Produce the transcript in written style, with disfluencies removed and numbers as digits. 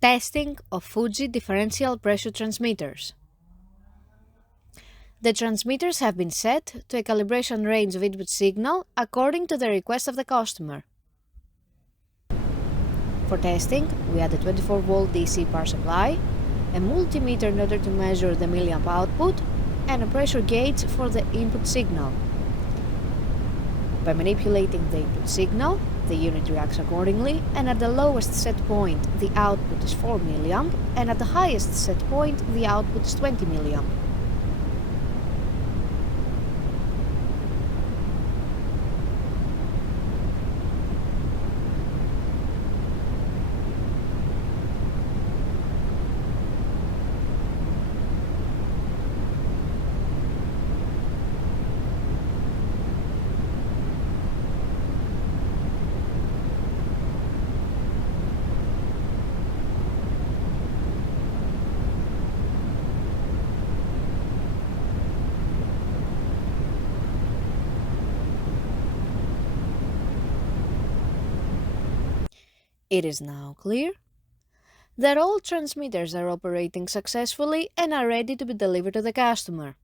Testing of Fuji differential pressure transmitters. The transmitters have been set to a calibration range of input signal according to the request of the customer. For testing, we add a 24-volt DC power supply, a multimeter in order to measure the milliamp output, and a pressure gauge for the input signal. By manipulating the input signal, the unit reacts accordingly, and at the lowest set point the output is 4 mA, and at the highest set point the output is 20 mA. It is now clear that all transmitters are operating successfully and are ready to be delivered to the customer.